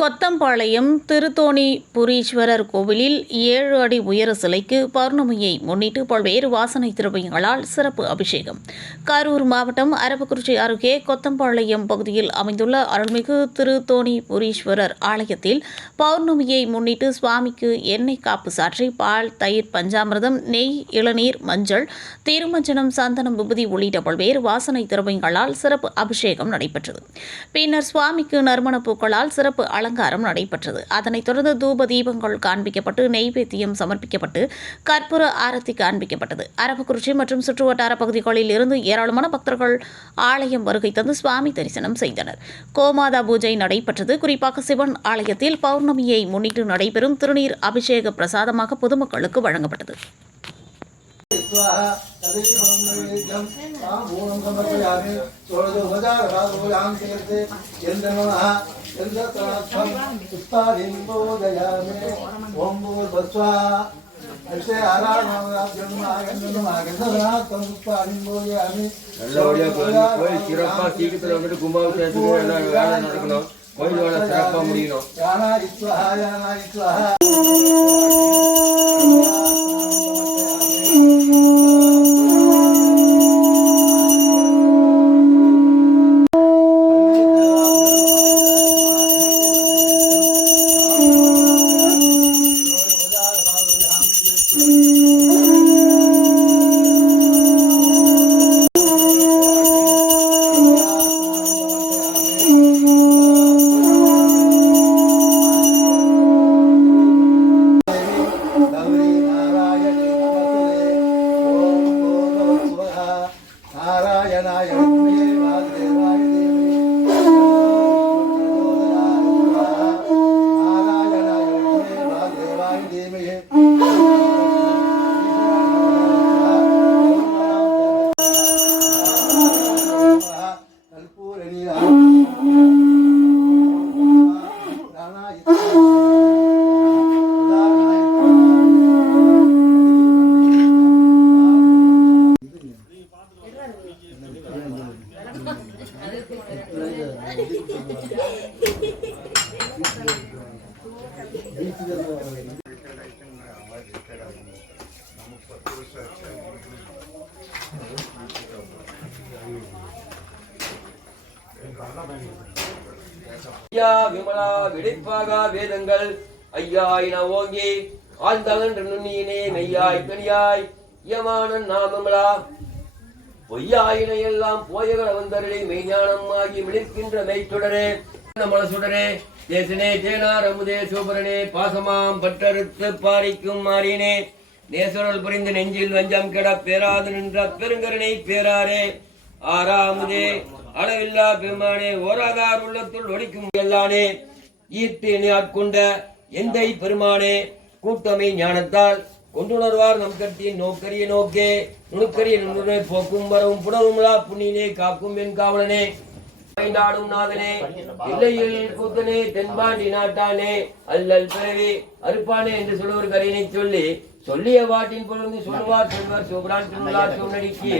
கொத்தம்பாளையம் திருத்தோணிபுரீஸ்வரர் கோவிலில் 7 அடி உயர சிலைக்கு பௌர்ணமியை முன்னிட்டு பல்வேறு வாசனை திரவியங்களால் சிறப்பு அபிஷேகம். கரூர் மாவட்டம் அரவக்குறிச்சி அருகே கொத்தம்பாளையம் பகுதியில் அமைந்துள்ள அருள்மிகு திருத்தோணிபுரீஸ்வரர் ஆலயத்தில் பௌர்ணமியை முன்னிட்டு சுவாமிக்கு எண்ணெய் காப்பு சாற்றி பால், தயிர், பஞ்சாமிர்தம், நெய், இளநீர், மஞ்சள், திருமஞ்சனம், சந்தனம், விபூதி உள்ளிட்ட பல்வேறு வாசனை திரவியங்களால் சிறப்பு அபிஷேகம் நடைபெற்றது. பின்னர் சுவாமிக்கு நறுமண பூக்களால் சிறப்பு அலங்காரம் நடைபெற்றது. அதனைத் தொடர்ந்து தூப தீபங்கள் காண்பிக்கப்பட்டு நெய்வேத்தியம் சமர்ப்பிக்கப்பட்டு கற்பூர ஆரத்தி காண்பிக்கப்பட்டது. அரவக்குறிச்சி மற்றும் சுற்றுவட்டார பகுதிகளில் இருந்து ஏராளமான பக்தர்கள் ஆலயம் வருகை தந்து சுவாமி தரிசனம் செய்தனர். கோமாதா பூஜை நடைபெற்றது. குறிப்பாக சிவன் ஆலயத்தில் பௌர்ணமியை முன்னிட்டு நடைபெறும் திருநீர் அபிஷேக பிரசாதமாக பொதுமக்களுக்கு வழங்கப்பட்டது. ஐயா விமலா விடைப்பாகா வேதங்கள் ஐயாயின ஓங்கி ஆழ்ந்தகன்ற நுண்ணியினே மெய்யாய் கனியாய் யமானன் நாமங்களா பொய்யாயின எல்லாம் போயகர வந்தரளை மெய்ஞானம் ஆகி விழிக்கின்ற மெய்ச்சுடரே மனசுடரே தேசனே தேனார் அமுதே சோபரனே பாசமாம் பற்றறுத்து பாரிக்கும் மாறினே நேசரல் புரிந்து நெஞ்சில் வஞ்சம் கெட பேராது நின்ற பெருங்கரனை பேராரே ஆறாமுதே அளவில்லா பெருமானே ஓராதார் உள்ளத்துள் ஒழிக்கும் எல்லானே ஈர்த்து ஆட்கொண்ட எந்தை பெருமானே கூட்டமை ஞானத்தால் கொண்டுணர்வார் நம் கட்டியின் நோக்கரிய நோக்கே நுணுக்கரிய நுண்ணுரை போக்கும் வரவும் புணரும்லா புண்ணியனே காக்கும் என் காவலனே நாடும் நாதனே இல்லையில் கூத்தனே தென்பாண்டி நாட்டானே அல்லல் பிறவி அறுப்பானே என்று சொல்லுவர் கரையினை சொல்லி சொல்லிய வாட்டின் பொழுது சொல்லுவார் செல்வர் சிவபிரான் திருவிழார் சிவனடிக்கு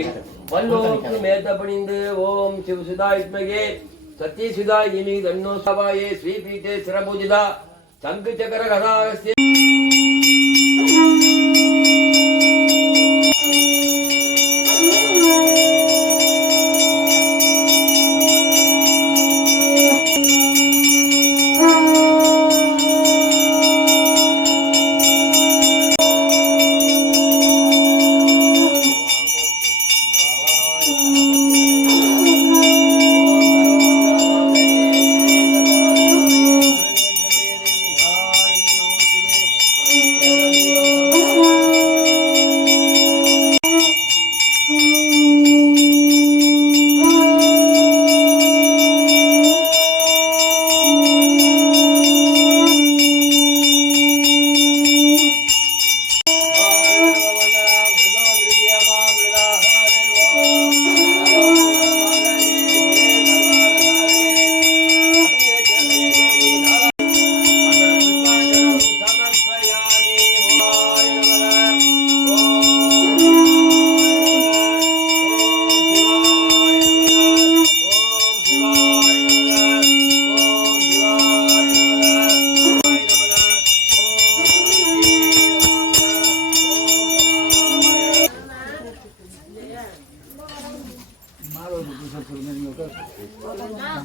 வல்லோருக்கு மேத்த பணிந்து ஓம் சிவசுதாத்மகே சத்யசுதா இனி தன்னோ சபாயே ஸ்ரீபீட்டே சிரபூஜிதா சங்கு சக்கர கதாகஸ்தே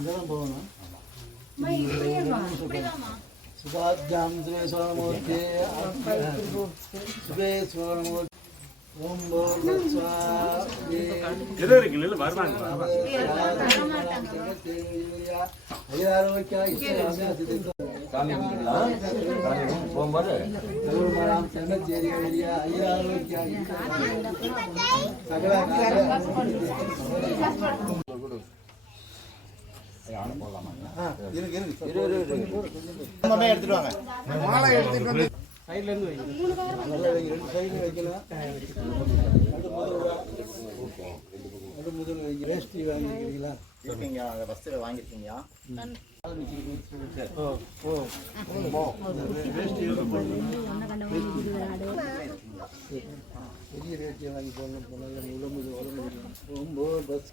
அங்கதான் போகணும். சுபாத்யாம் சுரேஸ்வரமூர்த்தி சுரேஸ்வரமூர்த்தி ஓம் சாமி கும்பிடலாம். போகும்போது எடுத்துட்டு வாங்க. மாலை எடுத்துட்டு வந்து சைடுல இருந்து வைங்க. சைடுல வைக்கலாம். முதல் வைங்க. வேஷ்டி வாங்கிக்கிறீங்களா? இருக்கீங்க அந்த வஸ்திரம் வாங்கிருக்கீங்களா? பெரிய ரேட்டியை வாங்கி போடணும். போனாலும் உடம்பு போகும்போது பஸ்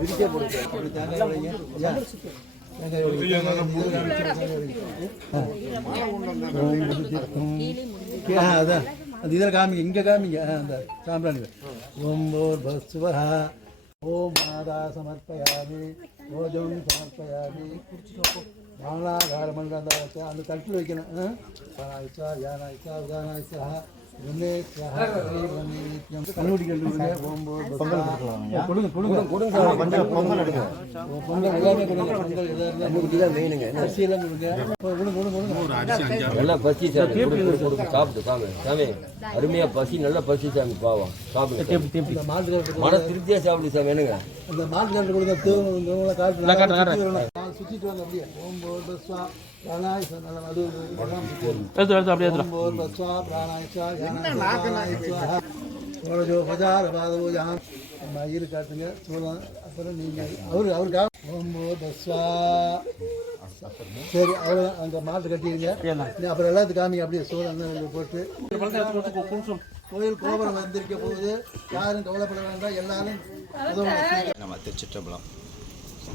விரிக்க போடுங்க. அப்படி தேங்காய் வைங்க. அதான் அந்த இதில் காமிங்க, இங்கே காமிங்க. அந்த சாம்பிராணி ஓம் போர் பஸ்வஹ ஓம் மாதா சமர்ப்பயாமி ஓஜம் சமர்ப்பயாமி மாலாகாரமண்ட அந்த தட்டில் வைக்கணும். யானாய்ச்சா யானாய்ச்சா உதானாய்ச்சா கண்டுபிடிக்க ஓம் போர் கொடுங்க கொடுங்க கொடுங்க பொங்கல் எடுங்க. பொங்கல் எல்லாமே கொடுங்க. பொங்கல் எல்லாம் மெயினுங்க. அரிசியெல்லாம் கொடுங்க. நல்லா பசி சாமி கொடுங்க. சாப்பிட்டு சாமி சாமி அருமையா பசி நல்லா பசி சாமி பாவம் சாப்பிடு. மன திருப்தியா சாப்பிடு சாமி. என்னங்க அந்த மாட்டு கண்டு கொடுங்க. சுற்றிட்டு வாங்க அப்படியே. ஓம் போர் பஸ்வா பிராணாய்ச்சா அது மயிறு காட்டுங்க. சூழம் அப்புறம் நீங்கள் அவருக்கு ஓம் போர் பஸ்வா. சரி அவ்வளோ அங்கே மாட்டு கட்டிடுங்க. அப்புறம் எல்லாத்துக்கும் காமிங்க அப்படியே சூழல் போட்டு. கோயில் கோபுரம் வந்திருக்க போகுது. யாரும் கவலைப்பட வேண்டாம். எல்லாரும் நம்ம திருச்சிற்றம்பலம்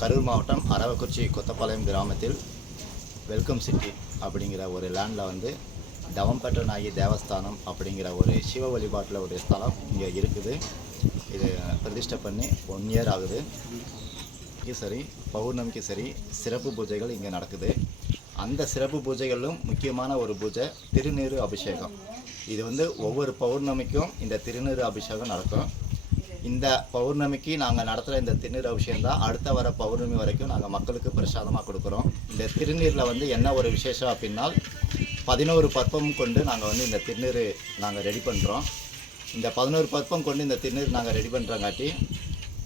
கரூர் மாவட்டம் அரவக்குறிச்சி கொத்தப்பாளையம் கிராமத்தில் வெல்கம் சிட்டி அப்படிங்கிற ஒரு லேண்டில் வந்து தவம்பெற்ற நாயகி தேவஸ்தானம் அப்படிங்கிற ஒரு சிவ வழிபாட்டில் ஒரு ஸ்தலம் இங்கே இருக்குது. இது பிரதிஷ்டை பண்ணி 1 இயர் ஆகுது. சரி பௌர்ணமிக்கு சரி சிறப்பு பூஜைகள் இங்கே நடக்குது. அந்த சிறப்பு பூஜைகளிலும் முக்கியமான ஒரு பூஜை திருநீறு அபிஷேகம். இது வந்து ஒவ்வொரு பௌர்ணமிக்கும் இந்த திருநீறு அபிஷேகம் நடக்கும். இந்த பௌர்ணமிக்கு நாங்கள் நடத்துகிற இந்த திருநீர் அபிஷேகம் தான் அடுத்த வர பௌர்ணமி வரைக்கும் நாங்கள் மக்களுக்கு பிரசாதமாக கொடுக்குறோம். இந்த திருநீரில் வந்து என்ன ஒரு விசேஷம் அப்படின்னா 11 பற்பம் கொண்டு நாங்கள் வந்து இந்த திருநீர் நாங்கள் ரெடி பண்ணுறோம். இந்த 11 பற்பம் கொண்டு இந்த திருநீர் நாங்கள் ரெடி பண்ணுறங்காட்டி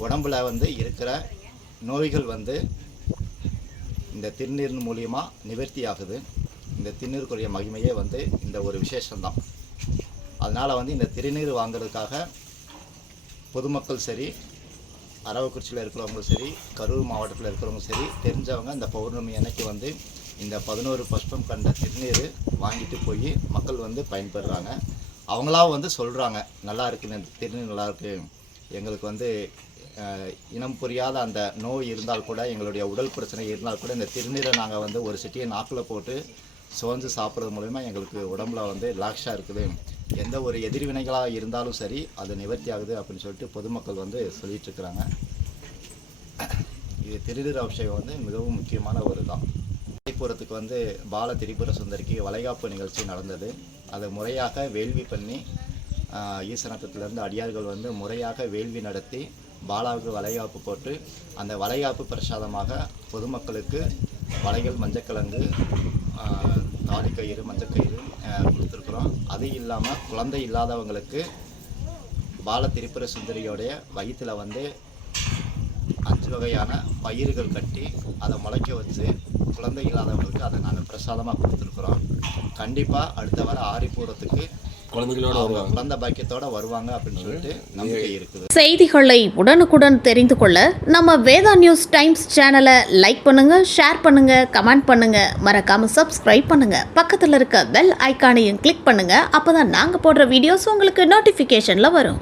உடம்புல வந்து இருக்கிற நோய்கள் வந்து இந்த திருநீர் மூலியமாக நிவர்த்தி ஆகுது. இந்த திருநீருக்குரிய மகிமையே வந்து இந்த ஒரு விசேஷம்தான். அதனால் வந்து இந்த திருநீர் வாங்கிறதுக்காக பொதுமக்கள் சரி, அரவக்குறிச்சியில் இருக்கிறவங்களும் சரி, கரூர் மாவட்டத்தில் இருக்கிறவங்க சரி, தெரிஞ்சவங்க இந்த பௌர்ணமி அன்னைக்கு வந்து இந்த 11 பஷ்பம் கண்ட திருநீர் வாங்கிட்டு போய் மக்கள் வந்து பயன்படுறாங்க. அவங்களாம் வந்து சொல்கிறாங்க, நல்லா இருக்குது இந்த திருநீர் நல்லாயிருக்கு, எங்களுக்கு வந்து இனம் புரியாத அந்த நோய் இருந்தால் கூட, எங்களுடைய உடல் பிரச்சனை இருந்தால் கூட இந்த திருநீரை நாங்கள் வந்து ஒரு சிட்டியை நாக்கில் போட்டு சுவந்து சாப்பிட்றது மூலிமா எங்களுக்கு உடம்புல வந்து ரிலாக்ஸாக இருக்குது, எந்த ஒரு எதிர்வினைகளாக இருந்தாலும் சரி அது நிவர்த்தி ஆகுது அப்படின்னு சொல்லிட்டு பொதுமக்கள் வந்து சொல்லிகிட்ருக்குறாங்க. இது திருநீர் அபிஷேகம் வந்து மிகவும் முக்கியமான ஒரு தான். திரிபுரத்துக்கு வந்து பால திரிபுர சுந்தரிக்கு வளைகாப்பு நிகழ்ச்சி நடந்தது. அதை முறையாக வேள்வி பண்ணி ஈசனத்திலிருந்து அடியார்கள் வந்து முறையாக வேள்வி நடத்தி பாலாவுக்கு வளைகாப்பு போட்டு அந்த வளைகாப்பு பிரசாதமாக பொதுமக்களுக்கு வளைகள், மஞ்சக்கிழங்கு, தாலிக்கயிறு, மஞ்சக்கயிறு கொடுத்துருக்குறோம். அது இல்லாமல் குழந்தை இல்லாதவங்களுக்கு பால திரிபுர சுந்தரியோடைய வயிற்றில் வந்து 5 வகையான பயிர்கள் கட்டி அதை முளைக்க வச்சு குழந்தை இல்லாதவங்களுக்கு அதை நாங்கள் பிரசாதமாக கொடுத்துருக்குறோம். கண்டிப்பாக அடுத்த வர ஆரிப்பூரத்துக்கு குழந்தை பாக்கியத்தோட வருவாங்க அப்படின்னு சொல்லிட்டு நம்பிக்கை இருக்குது. செய்திகளை உடனுக்குடன் தெரிந்து கொள்ள நம்ம வேதா நியூஸ் டைம்ஸ் சேனலை லைக் பண்ணுங்க, ஷேர் பண்ணுங்க, கமெண்ட் பண்ணுங்க, மறக்காம சப்ஸ்கிரைப் பண்ணுங்க. பக்கத்தில் இருக்க பெல் ஐகானையும் கிளிக் பண்ணுங்க. அப்பதான் நாங்க போடுற வீடியோஸ் உங்களுக்கு நோட்டிபிகேஷன்ல வரும்.